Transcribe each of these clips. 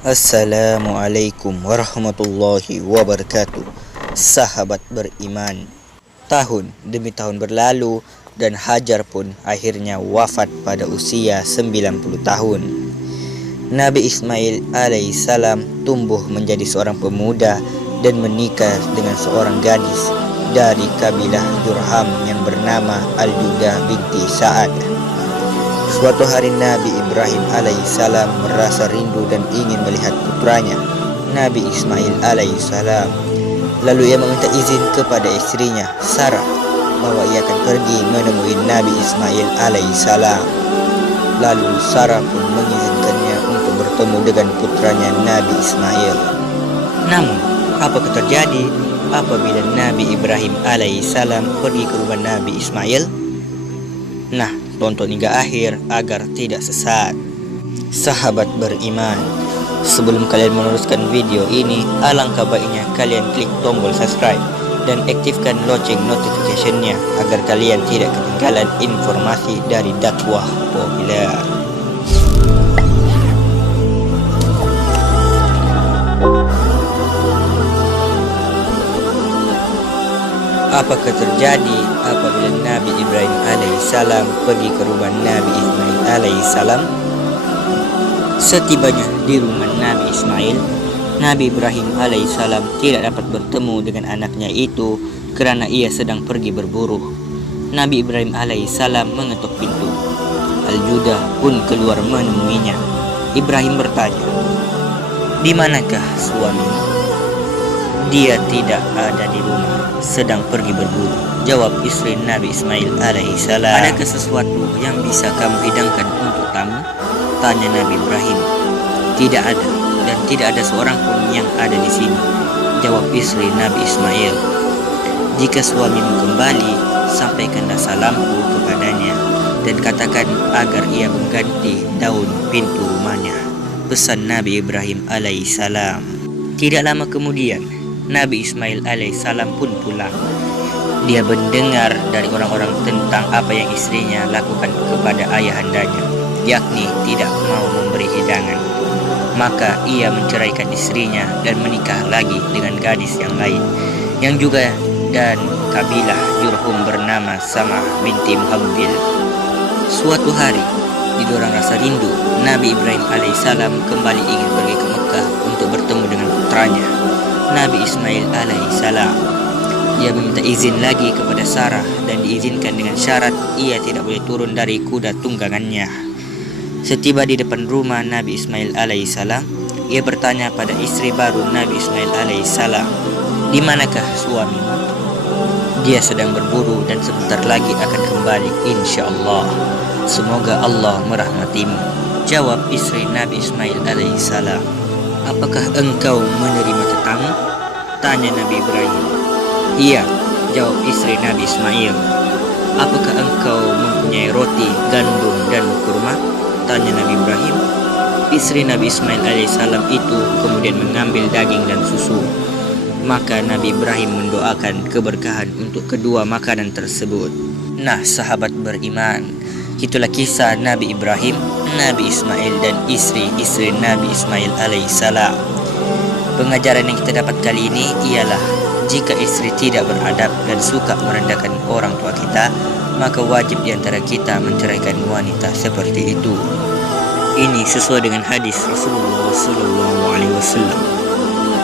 Assalamualaikum warahmatullahi wabarakatuh. Sahabat beriman, tahun demi tahun berlalu dan Hajar pun akhirnya wafat pada usia 90 tahun. Nabi Ismail alaihissalam tumbuh menjadi seorang pemuda dan menikah dengan seorang gadis dari kabilah Jurham yang bernama Al-Judah binti Sa'ad. Suatu hari Nabi Ibrahim alaihissalam merasa rindu dan ingin melihat putranya, Nabi Ismail alaihissalam. Lalu ia meminta izin kepada istrinya, Sarah, bahwa ia akan pergi menemui Nabi Ismail alaihissalam. Lalu Sarah pun mengizinkannya untuk bertemu dengan putranya Nabi Ismail. Namun, apakah terjadi apabila Nabi Ibrahim alaihissalam pergi ke rumah Nabi Ismail? Nah, tonton hingga akhir agar tidak sesat. Sahabat beriman, sebelum kalian meneruskan video ini, alangkah baiknya kalian klik tombol subscribe dan aktifkan lonceng notification-nya agar kalian tidak ketinggalan informasi dari dakwah populer. Apakah terjadi apabila Nabi Ibrahim alaihissalam pergi ke rumah Nabi Ismail alaihissalam? Setibanya di rumah Nabi Ismail, Nabi Ibrahim alaihissalam tidak dapat bertemu dengan anaknya itu karena ia sedang pergi berburu. Nabi Ibrahim alaihissalam mengetuk pintu. Al-Judah pun keluar menemuinya. Ibrahim bertanya, "Di manakah suamimu?" "Dia tidak ada di rumah, sedang pergi berburu," jawab istri Nabi Ismail alaihissalam. "Adakah sesuatu yang bisa kamu hidangkan untuk tamu?" tanya Nabi Ibrahim. "Tidak ada, dan tidak ada seorang pun yang ada di sini," jawab istri Nabi Ismail. "Jika suamimu kembali, sampaikanlah salamku kepadanya dan katakan agar ia mengganti daun pintu rumahnya," pesan Nabi Ibrahim alaihissalam. Tidak lama kemudian, Nabi Ismail alaihissalam pun pulang. Dia mendengar dari orang-orang tentang apa yang istrinya lakukan kepada ayahandanya, yakni tidak mau memberi hidangan. Maka ia menceraikan istrinya dan menikah lagi dengan gadis yang lain, yang juga dan kabilah Jurhum bernama Samah binti Muhabbil. Suatu hari, didorong rasa rindu, Nabi Ibrahim alaihissalam kembali ingin pergi ke Mekah untuk bertemu dengan putranya, Nabi Ismail alaihissalam. Ia meminta izin lagi kepada Sarah dan diizinkan dengan syarat ia tidak boleh turun dari kuda tunggangannya. Setiba di depan rumah Nabi Ismail alaihissalam, ia bertanya pada istri baru Nabi Ismail alaihissalam, "Di manakah suamimu?" "Dia sedang berburu dan sebentar lagi akan kembali, insyaallah. Semoga Allah merahmatimu," jawab istri Nabi Ismail alaihissalam. "Apakah engkau menerima tetamu?" tanya Nabi Ibrahim. "Iya," jawab istri Nabi Ismail. "Apakah engkau mempunyai roti, gandum, dan kurma?" tanya Nabi Ibrahim. Istri Nabi Ismail alaihissalam itu kemudian mengambil daging dan susu. Maka Nabi Ibrahim mendoakan keberkahan untuk kedua makanan tersebut. Nah, sahabat beriman, itulah kisah Nabi Ibrahim, Nabi Ismail, dan istri-istri Nabi Ismail alaihissalam. Pengajaran yang kita dapat kali ini ialah jika istri tidak beradab dan suka merendahkan orang tua kita, maka wajib di antara kita menceraikan wanita seperti itu. Ini sesuai dengan hadis Rasulullah SAW.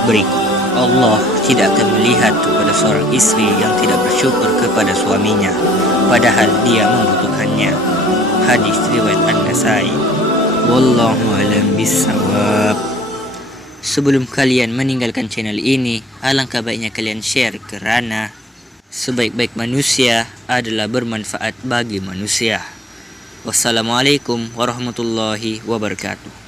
Berikut, Allah tidak akan melihat kepada seorang istri yang tidak bersyukur kepada suaminya, padahal dia membutuhkannya. Hadis riwayat An-Nasai. Wallahu a'lam bishawab. Sebelum kalian meninggalkan channel ini, alangkah baiknya kalian share kerana sebaik-baik manusia adalah bermanfaat bagi manusia. Wassalamualaikum warahmatullahi wabarakatuh.